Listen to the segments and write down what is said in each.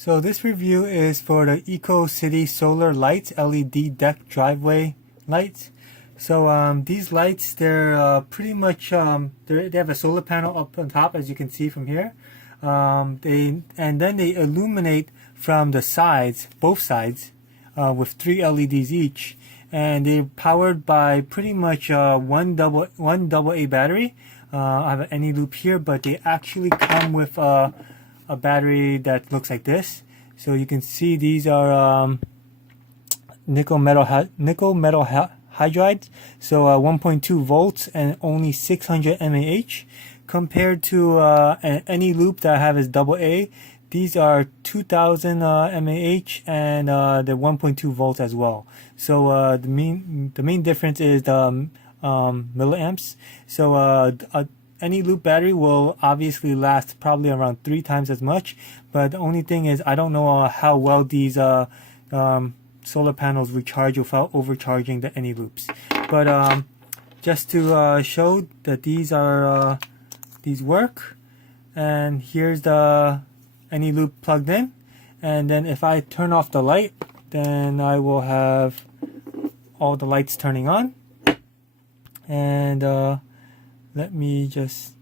So this review is for the EcoCity solar lights, LED deck driveway lights. So these lights, they're pretty much they have a solar panel up on top, as you can see from here. Then they illuminate from the sides, both sides, with 3 LEDs each, and they're powered by pretty much one double A battery. I have an any loop here, but they actually come with a battery that looks like this. So you can see these are nickel metal hydride, so 1.2 volts and only 600 mAh, compared to any loop that I have is double A. These are 2000 mAh and they're 1.2 volts as well. So the main difference is the milliamps. So any loop battery will obviously last probably around 3 times as much, but the only thing is I don't know how well these solar panels recharge without overcharging the any loops. But just to show that these work, and here's the any loop plugged in, and then if I turn off the light, then I will have all the lights turning on. And let me just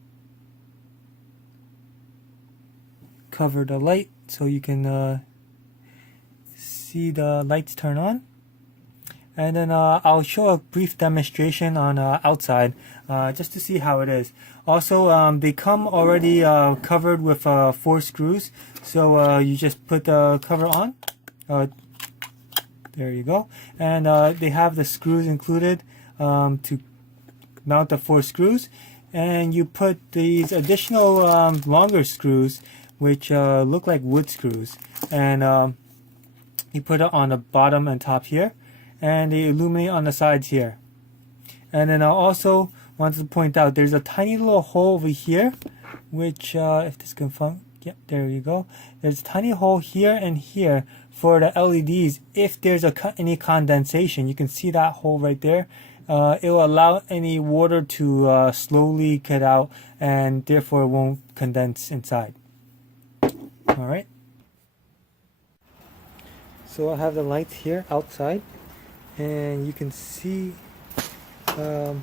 cover the light so you can see the lights turn on. And then I'll show a brief demonstration on outside, just to see how it is. Also, they come already covered with 4 screws, so you just put the cover on. There you go. And they have the screws included to mount the 4 screws, and you put these additional longer screws, which look like wood screws, and you put it on the bottom and top here, and they illuminate on the sides here. And then I also wanted to point out there's a tiny little hole over here, which if this can function, yeah, there you go. There's a tiny hole here and here for the LEDs. If there's any condensation, you can see that hole right there. It will allow any water to slowly get out, and therefore it won't condense inside. Alright. So I have the lights here outside, and you can see that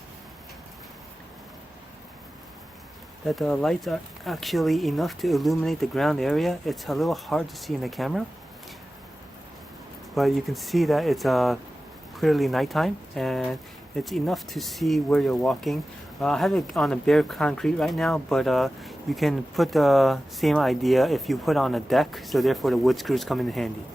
the lights are actually enough to illuminate the ground area. It's a little hard to see in the camera, but you can see that it's clearly nighttime, and it's enough to see where you're walking. I have it on a bare concrete right now, but you can put the same idea if you put on a deck, so therefore the wood screws come in handy.